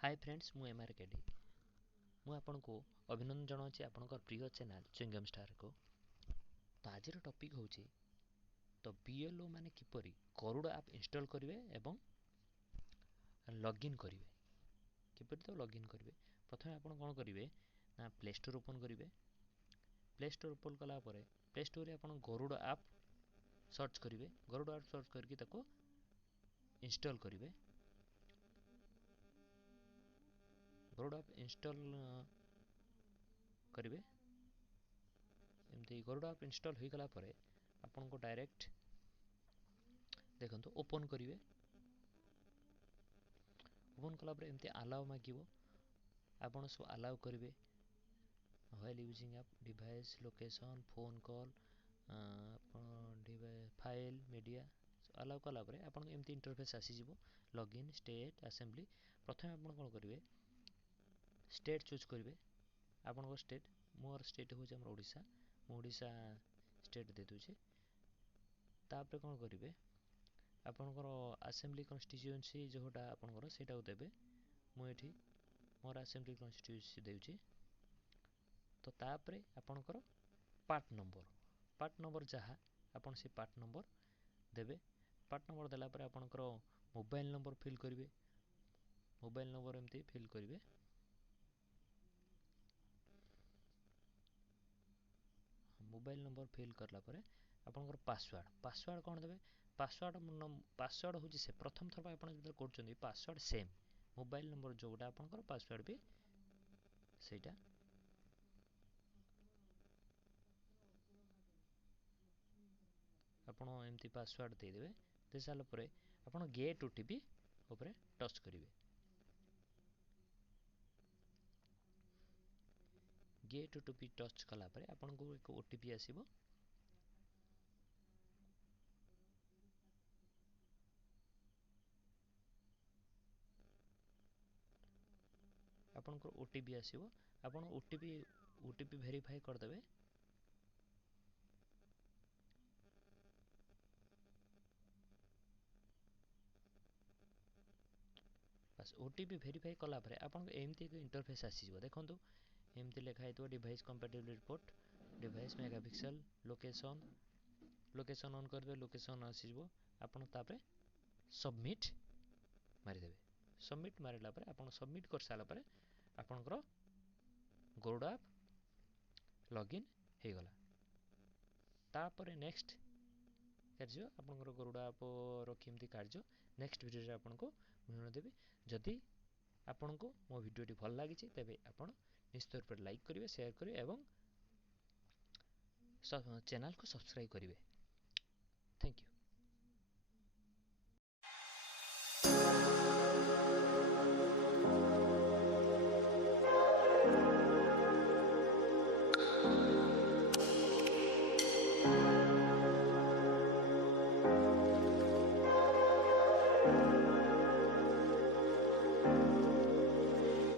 Hi friends मु M R के D मु आपनको अभिनंदन जनाऊँच आपंकर प्रिय चैनल च्युइंगम स्टार को। तो आज टॉपिक होची तो बीएलओ माने किपरि गरुड़ ऐप इंस्टॉल करिवे एवं लॉगिन करिवे किपरि तो लॉगिन करिवे। प्रथमे आपण कोन करिवे ना प्ले स्टोर ओपन करिवे। प्ले स्टोर ओपन कला परे प्ले स्टोर रे आपण गरुड़ ऐप सर्च करिवे। गरुड़ ऐप सर्च करके ताको इंस्टॉल करिवे। गरुड़ ऐप इंस्टॉल करिवे। एमती गरुड़ ऐप इंस्टॉल हो गला परे आपन को डायरेक्ट देखंतु ओपन करिवे। ओपन कला परे एमती अलाउ मागिवो आपन सब अलाउ करिवे। While using app device location phone call आपन डिवाइस फाइल मीडिया अलाउ कला परे आपन एमती इंटरफेस आसी जिवो। लॉगिन स्टेट असेंबली प्रथमे आपन कोन करिवे स्टेट चूज करिवे। आपन को स्टेट मोर स्टेट हो हमर ओडिसा ओडिसा स्टेट दे दोछे। तापर कोन करिवे आपनकर असेंबली कॉन्स्टिट्यूएंसी जोटा आपनकर सेटा देबे। मु एठी मोर असेंबली कॉन्स्टिट्यूएंसी देउची। तो तापर आपनकर पार्ट नंबर जहा आपन से पार्ट नंबर देबे। पार्ट नंबर देला पर आपनकर मोबाइल नंबर फिल करिवे। मोबाइल नंबर एमती फिल करिवे। मोबाइल नंबर फिल करला परे आपनकर पासवर्ड कोन देबे। पासवर्ड होची से प्रथम थर आपन जब करचंदी पासवर्ड सेम मोबाइल नंबर जोटा आपनकर पासवर्ड भी सेटा आपन एमती पासवर्ड दे देबे। दे साल परे आपन गेट ओटीपी ऊपर टच करिवे। गेट ओटीपी टच कला परे आपन को एक ओटीपी आसीबो। आपन को ओटीपी आसीबो। आपन ओटीपी वेरीफाई कर देबे। बस ओटीपी वेरीफाई कला परे आपन को एमती एक इंटरफेस आसी जिवो। देखंतु एमती लिखा हेतु device compatibility report device megapixel location on कर दे लोकेशन आसी जिवो। आपन तापरे सबमिट मारि देबे। सबमिट मारिला परे आपन सबमिट कर साला परे आपनकर गरुड़ ऐप लॉगिन हे गला। तापरे नेक्स्ट कार्य आपनकर गरुड़ ऐप रखिमती कार्य नेक्स्ट वीडियो रे आपन को विवरण देबे। जदि आपन को मो वीडियोटी भल लागिछि तबे आपन निश्चित रूप से लाइक करिवे शेयर करिवे एवं चैनल को सब्सक्राइब करिवे। Thank you.